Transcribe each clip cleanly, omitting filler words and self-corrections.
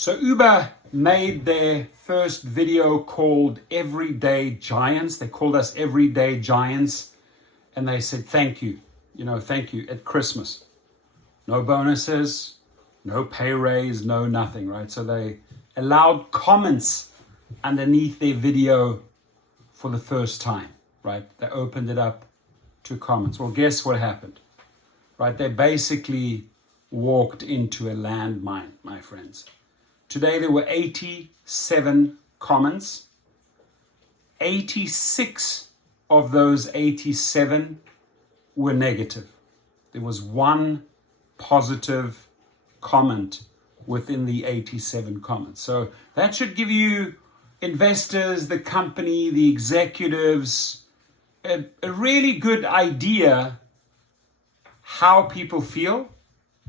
So Uber made their first video called Everyday Giants. They called us Everyday Giants. And they said, thank you, thank you at Christmas. No bonuses, no pay raise, no nothing, right? So they allowed comments underneath their video for the first time, right? They opened it up to comments. Well, guess what happened, right? They basically walked into a landmine, my friends. Today there were 87 comments. 86 of those 87 were negative. There was one positive comment within the 87 comments. So that should give you investors, the company, the executives, a really good idea how people feel,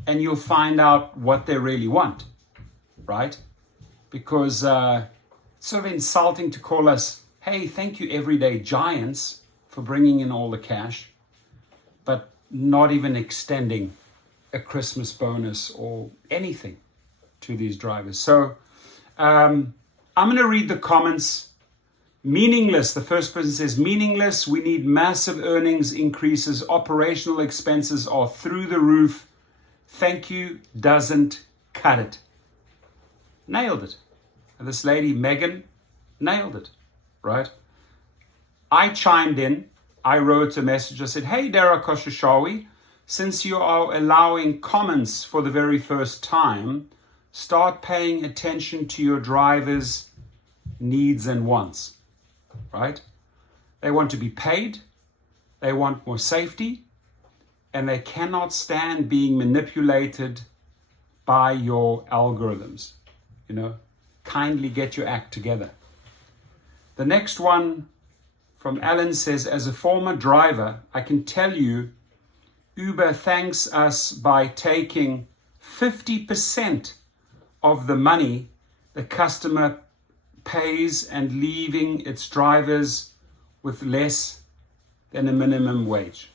and you'll find out what they really want, right? Because it's sort of insulting to call us, hey, thank you, Everyday Giants, for bringing in all the cash, but not even extending a Christmas bonus or anything to these drivers. So I'm going to read the comments. Meaningless. The first person says, meaningless. We need massive earnings increases. Operational expenses are through the roof. Thank you doesn't cut it. Nailed it. And this lady, Megan, nailed it, right? I chimed in. I wrote a message. I said, hey, Dara Koshashawi, since you are allowing comments for the very first time, start paying attention to your drivers' needs and wants, right? They want to be paid. They want more safety. And they cannot stand being manipulated by your algorithms. Kindly get your act together. The next one from Alan says, as a former driver, I can tell you, Uber thanks us by taking 50% of the money the customer pays and leaving its drivers with less than a minimum wage.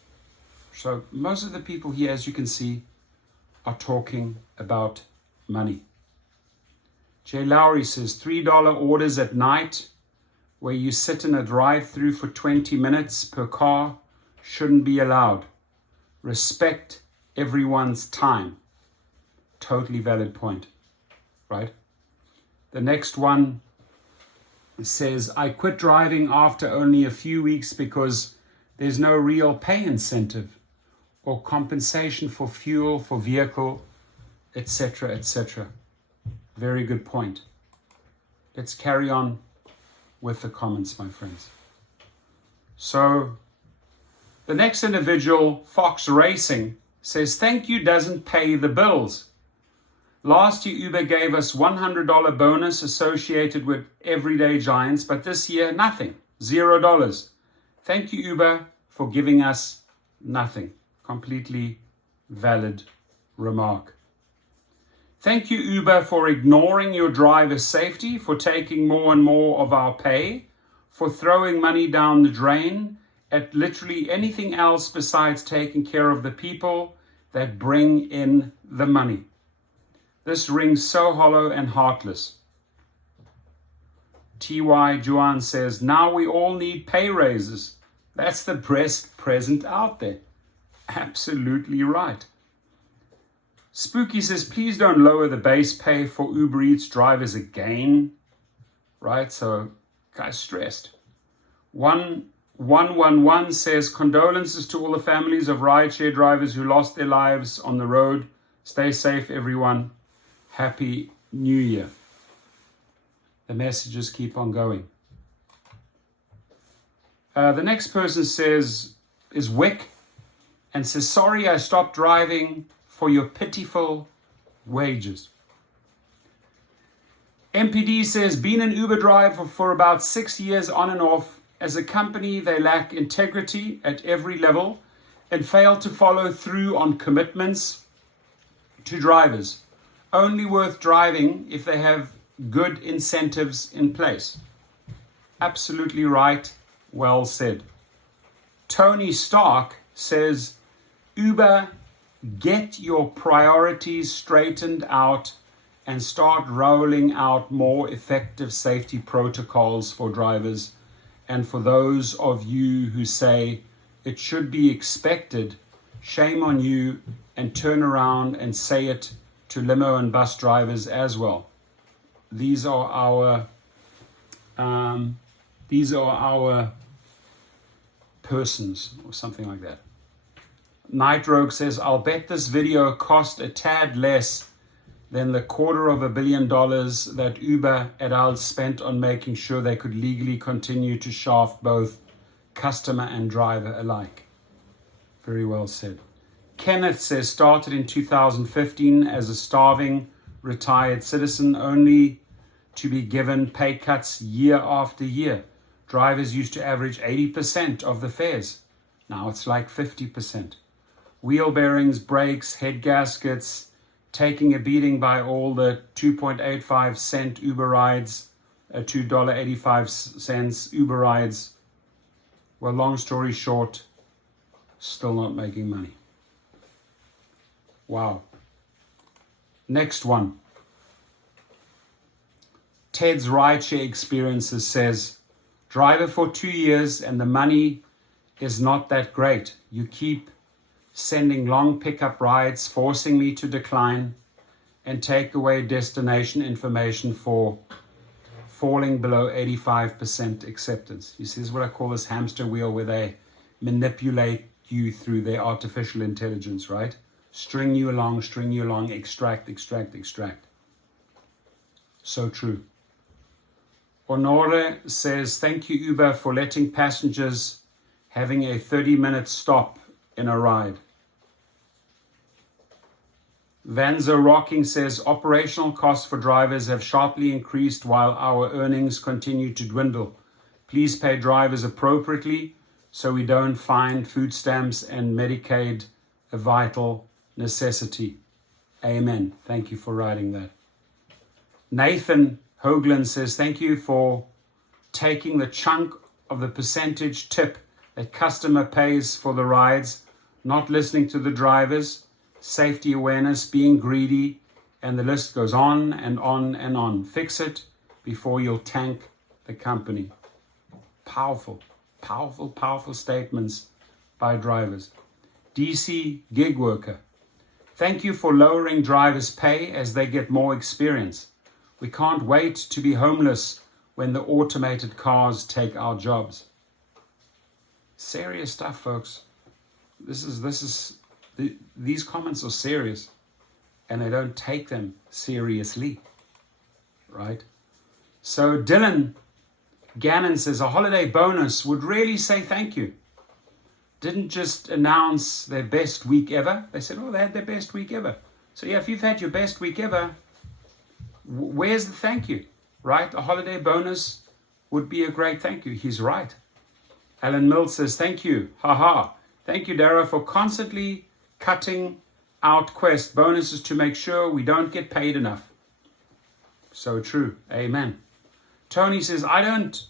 So most of the people here, as you can see, are talking about money. Jay Lowry says, $3 orders at night where you sit in a drive-through for 20 minutes per car shouldn't be allowed. Respect everyone's time. Totally valid point, right? The next one says, I quit driving after only a few weeks because there's no real pay incentive or compensation for fuel, for vehicle, etc., etc. Very good point. Let's carry on with the comments, my friends. So the next individual, Fox Racing, says, thank you doesn't pay the bills. Last year, Uber gave us $100 bonus associated with Everyday Giants, but this year, nothing, $0. Thank you, Uber, for giving us nothing. Completely valid remark. Thank you, Uber, for ignoring your driver's safety, for taking more and more of our pay, for throwing money down the drain at literally anything else besides taking care of the people that bring in the money. This rings so hollow and heartless. T.Y. Juan says, now we all need pay raises. That's the best present out there. Absolutely right. Spooky says, please don't lower the base pay for Uber Eats drivers again. Right, so guys stressed. 111 says, condolences to all the families of rideshare drivers who lost their lives on the road. Stay safe, everyone. Happy New Year. The messages keep on going. The next person is Wick and says, sorry, I stopped driving for your pitiful wages. MPD says, been an Uber driver for about 6 years on and off. As a company, they lack integrity at every level and fail to follow through on commitments to drivers. Only worth driving if they have good incentives in place. Absolutely right. Well said. Tony Stark says, Uber, get your priorities straightened out and start rolling out more effective safety protocols for drivers. And for those of you who say it should be expected, shame on you, and turn around and say it to limo and bus drivers as well. These are our persons, or something like that. Night Rogue says, I'll bet this video cost a tad less than the $250 million that Uber et al. Spent on making sure they could legally continue to shaft both customer and driver alike. Very well said. Kenneth says, started in 2015 as a starving retired citizen, only to be given pay cuts year after year. Drivers used to average 80% of the fares. Now it's like 50%. Wheel bearings, brakes, head gaskets, taking a beating by all the 2.85 cent Uber rides, $2.85 Uber rides. Well, long story short, still not making money. Wow. Next one. Ted's Rideshare Experiences says, driver for 2 years and the money is not that great. You keep sending long pickup rides, forcing me to decline and take away destination information for falling below 85% acceptance. You see, this is what I call this hamster wheel, where they manipulate you through their artificial intelligence, right? String you along, extract. So true. Honore says, thank you, Uber, for letting passengers having a 30-minute stop in a ride. Vanza Rocking says, operational costs for drivers have sharply increased while our earnings continue to dwindle. Please pay drivers appropriately so we don't find food stamps and Medicaid a vital necessity. Amen. Thank you for writing that. Nathan Hoagland says, thank you for taking the chunk of the percentage tip that customer pays for the rides, not listening to the drivers, safety awareness, being greedy, and the list goes on and on and on. Fix it before you'll tank the company. Powerful statements by drivers. DC Gig Worker, thank you for lowering drivers' pay as they get more experience. We can't wait to be homeless when the automated cars take our jobs. Serious stuff, folks. These comments are serious, and they don't take them seriously, right? So Dylan Gannon says, a holiday bonus would really say thank you. Didn't just announce their best week ever. They said, oh, they had their best week ever. So yeah, if you've had your best week ever, where's the thank you, right? A holiday bonus would be a great thank you. He's right. Alan Mills says, thank you. Haha. Thank you, Dara, for constantly cutting out Quest bonuses to make sure we don't get paid enough. So true. Amen. Tony says, I don't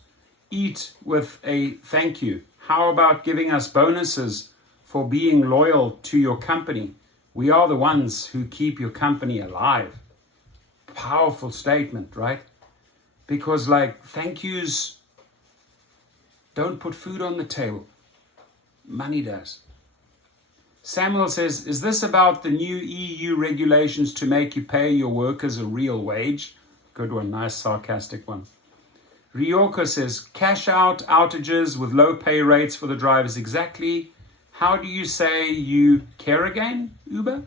eat with a thank you. How about giving us bonuses for being loyal to your company? We are the ones who keep your company alive. Powerful statement, right? Because thank yous don't put food on the table. Money does. Samuel says, is this about the new EU regulations to make you pay your workers a real wage? Good one, nice sarcastic one. Ryoko says, cash out outages with low pay rates for the drivers. Exactly. How do you say you care again, Uber?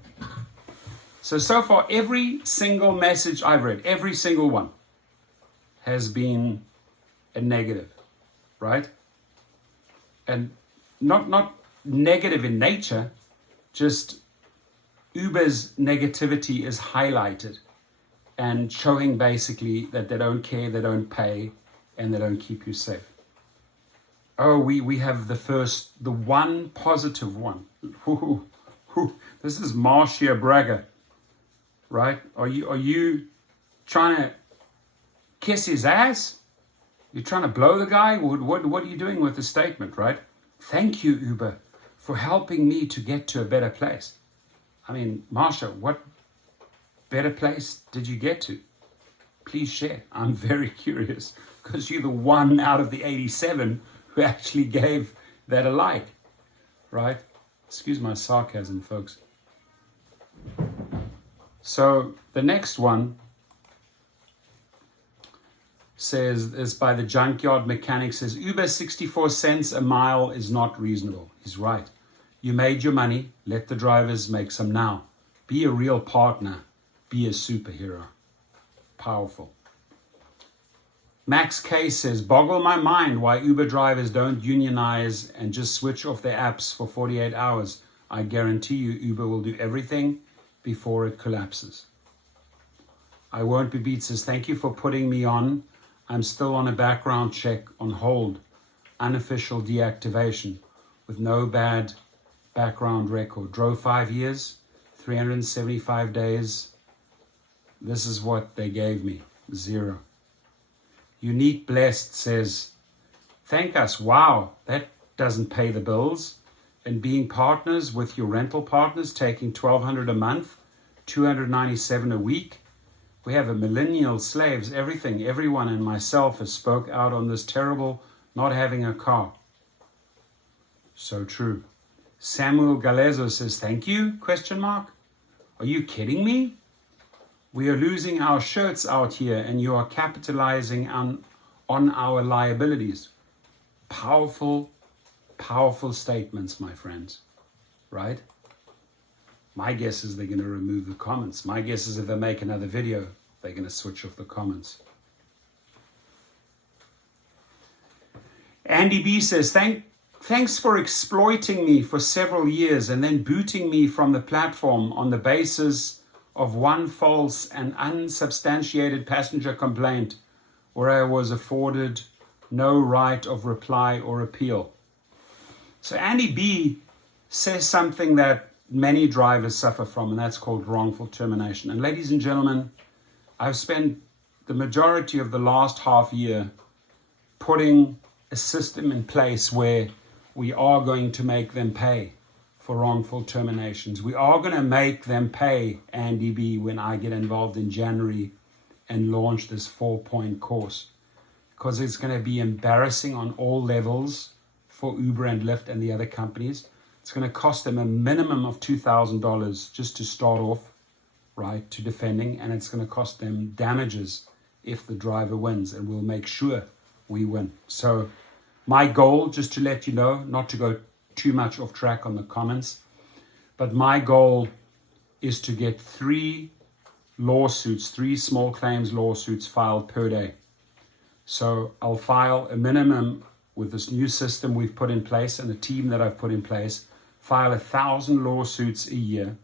So far, every single message I've read, every single one, has been a negative, right? And not negative in nature, just Uber's negativity is highlighted and showing basically that they don't care, they don't pay, and they don't keep you safe. Oh, we have the one positive one. This is Marcia Braga, right? Are you trying to kiss his ass? You're trying to blow the guy? What are you doing with the statement, right? Thank you, Uber, for helping me to get to a better place. I mean, Marcia, better place did you get to? Please share. I'm very curious because you're the one out of the 87 who actually gave that a like, right? Excuse my sarcasm, folks. So the next one is by the Junkyard Mechanic, says Uber 64 cents a mile is not reasonable. He's right. You made your money. Let the drivers make some now. Be a real partner. Be a superhero. Powerful. Max K says, boggle my mind why Uber drivers don't unionize and just switch off their apps for 48 hours. I guarantee you Uber will do everything before it collapses. I Won't Be Beat says, thank you for putting me on. I'm still on a background check on hold. Unofficial deactivation with no bad background record. Drove 5 years, 375 days. This is what they gave me, 0. Unique Blessed says, thank us. Wow, that doesn't pay the bills. And being partners with your rental partners, taking $1,200 a month, $297 a week. We have a millennial slaves, everything, everyone and myself has spoke out on this terrible not having a car. So true. Samuel Galezo says, thank you, ? Are you kidding me? We are losing our shirts out here and you are capitalizing on our liabilities. Powerful, powerful statements, my friends, right? My guess is they're going to remove the comments. My guess is if they make another video, they're going to switch off the comments. Andy B says, thanks for exploiting me for several years and then booting me from the platform on the basis of one false and unsubstantiated passenger complaint where I was afforded no right of reply or appeal. So Andy B says something that many drivers suffer from, and that's called wrongful termination. And ladies and gentlemen, I've spent the majority of the last half year putting a system in place where we are going to make them pay for wrongful terminations. We are going to make them pay, Andy B, when I get involved in January and launch this 4-point course, because it's going to be embarrassing on all levels for Uber and Lyft and the other companies. It's going to cost them a minimum of $2,000 just to start off, right, to defending, and it's going to cost them damages if the driver wins, and we'll make sure we win. So my goal, just to let you know, not to go too much off track on the comments, but my goal is to get 3 small claims lawsuits filed per day. So I'll file a minimum with this new system we've put in place and the team that I've put in place, file 1,000 lawsuits a year.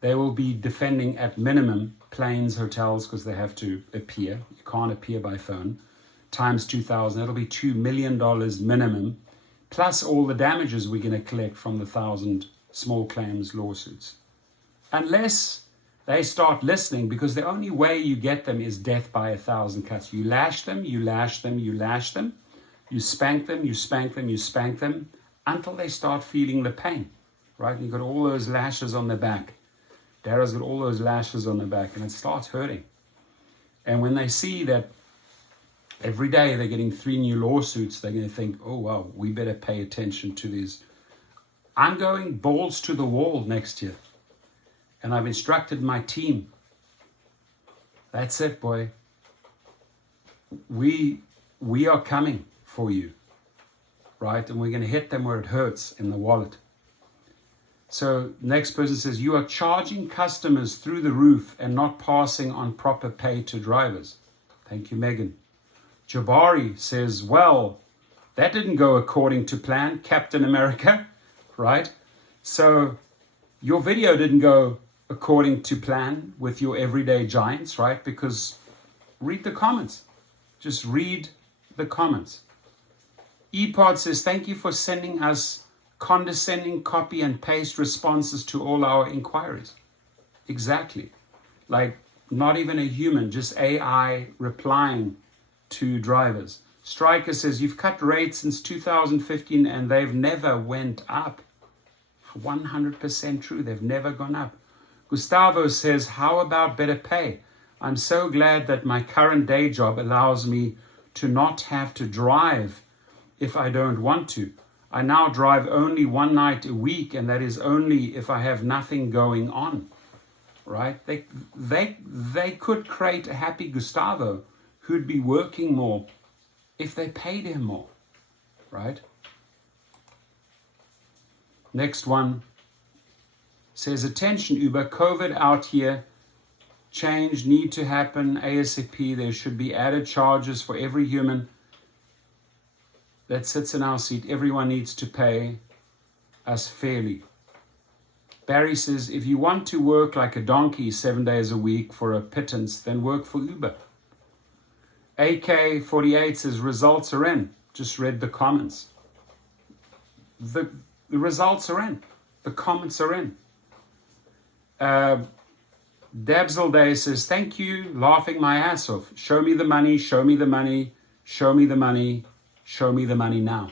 They will be defending at minimum planes, hotels, because they have to appear. You can't appear by phone. Times 2,000, that'll be $2 million minimum, plus all the damages we're going to collect from the 1,000 small claims lawsuits. Unless they start listening, because the only way you get them is death by 1,000 cuts. You lash them, you lash them, you lash them, you spank them, you spank them, you spank them, until they start feeling the pain, right? And you've got all those lashes on the back. Dara's got all those lashes on the back, and it starts hurting. And when they see that every day they're getting 3 new lawsuits, they're going to think, oh, wow, we better pay attention to these. I'm going balls to the wall next year. And I've instructed my team. That's it, boy. We are coming for you, right? And we're going to hit them where it hurts, in the wallet. So next person says, you are charging customers through the roof and not passing on proper pay to drivers. Thank you, Megan. Jabari says, well, that didn't go according to plan, Captain America, right? So your video didn't go according to plan with your everyday giants, right? Because read the comments. Just read the comments. ePod says, thank you for sending us condescending copy and paste responses to all our inquiries. Exactly. Like not even a human, just AI replying to drivers. Striker says, you've cut rates since 2015 and they've never went up. 100% true. They've never gone up. Gustavo says, how about better pay? I'm so glad that my current day job allows me to not have to drive if I don't want to. I now drive only one night a week, and that is only if I have nothing going on. Right? They could create a happy Gustavo who'd be working more if they paid him more. Right? Next one says, attention Uber, COVID out here, change need to happen ASAP. There should be added charges for every human that sits in our seat. Everyone needs to pay us fairly. Barry says, if you want to work like a donkey 7 days a week for a pittance, then work for Uber. AK48 says, results are in. Just read the comments. The results are in. The comments are in. Dabsel Day says, thank you, laughing my ass off. Show me the money, show me the money, show me the money, show me the money now.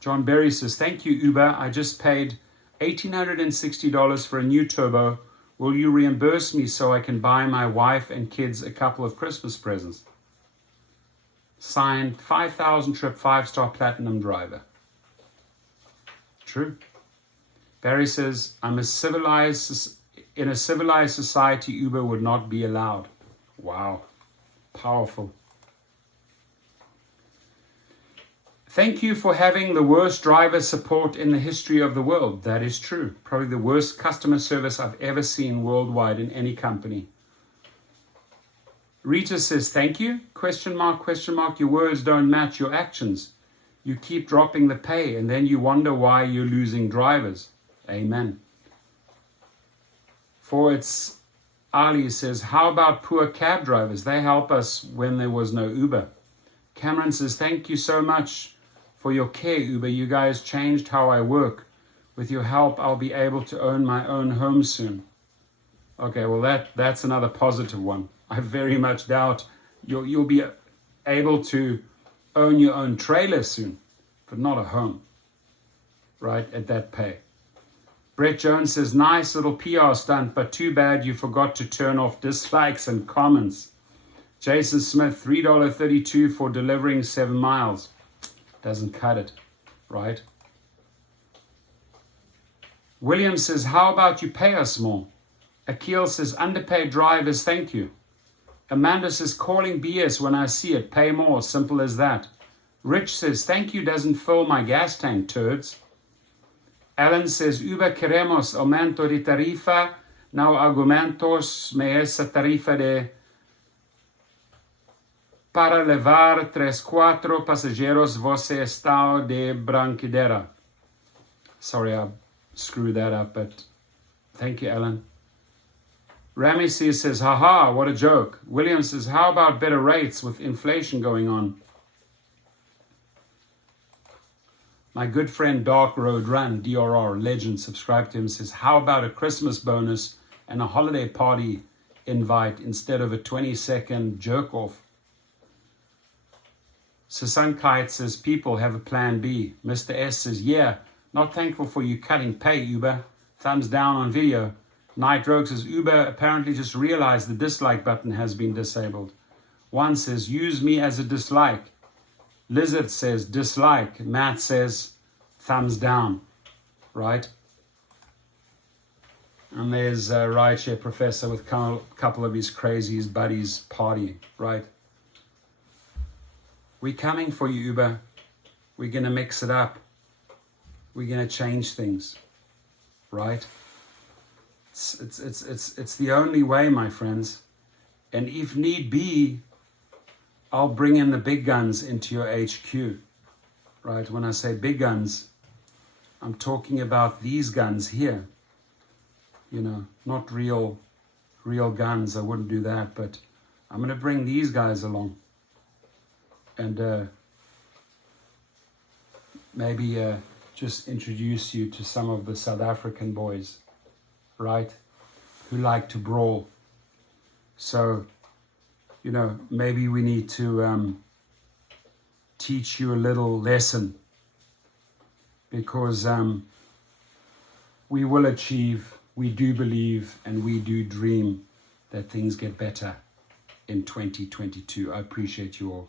John Berry says, thank you, Uber. I just paid $1,860 for a new turbo. Will you reimburse me so I can buy my wife and kids a couple of Christmas presents? Signed, 5,000 trip, 5-star platinum driver. True. Barry says, in a civilized society, Uber would not be allowed. Wow. Powerful. Thank you for having the worst driver support in the history of the world. That is true. Probably the worst customer service I've ever seen worldwide in any company. Rita says, thank you, question mark, your words don't match your actions. You keep dropping the pay and then you wonder why you're losing drivers. Amen. For it's Ali says, how about poor cab drivers? They help us when there was no Uber. Cameron says, thank you so much for your care, Uber. You guys changed how I work. With your help, I'll be able to own my own home soon. Okay, well, that's another positive one. I very much doubt you'll be able to own your own trailer soon, but not a home, right, at that pay. Brett Jones says, nice little PR stunt, but too bad you forgot to turn off dislikes and comments. Jason Smith, $3.32 for delivering 7 miles. Doesn't cut it, right? William says, how about you pay us more? Akil says, underpaid drivers, thank you. Amanda says, calling BS when I see it, pay more, simple as that. Rich says, thank you doesn't fill my gas tank, turds. Alan says, Uber queremos aumento de tarifa, no argumentos, me esa tarifa de para levar 3-4 pasajeros você está de branquidera. Sorry, I screwed that up, but thank you, Alan. Ramesses says, haha, what a joke. William says, how about better rates with inflation going on? My good friend Dark Road Run, DRR, legend, subscribe to him, says, how about a Christmas bonus and a holiday party invite instead of a 20-second jerk-off? Sasankite says, people have a plan B. Mr. S says, yeah, not thankful for you cutting pay, Uber. Thumbs down on video. Night Rogue says, Uber apparently just realized the dislike button has been disabled. One says, use me as a dislike. Lizard says, dislike. Matt says, thumbs down. Right? And there's a Rideshare professor with a couple of his crazy buddies partying. Right? We're coming for you, Uber. We're going to mix it up. We're going to change things. Right? It's the only way, my friends. And if need be, I'll bring in the big guns into your HQ, right? When I say big guns, I'm talking about these guns here. You know, not real guns. I wouldn't do that, but I'm going to bring these guys along. And maybe just introduce you to some of the South African boys, right? Who like to brawl. So, you know, maybe we need to teach you a little lesson, because we will achieve we do believe and we do dream that things get better in 2022. I appreciate your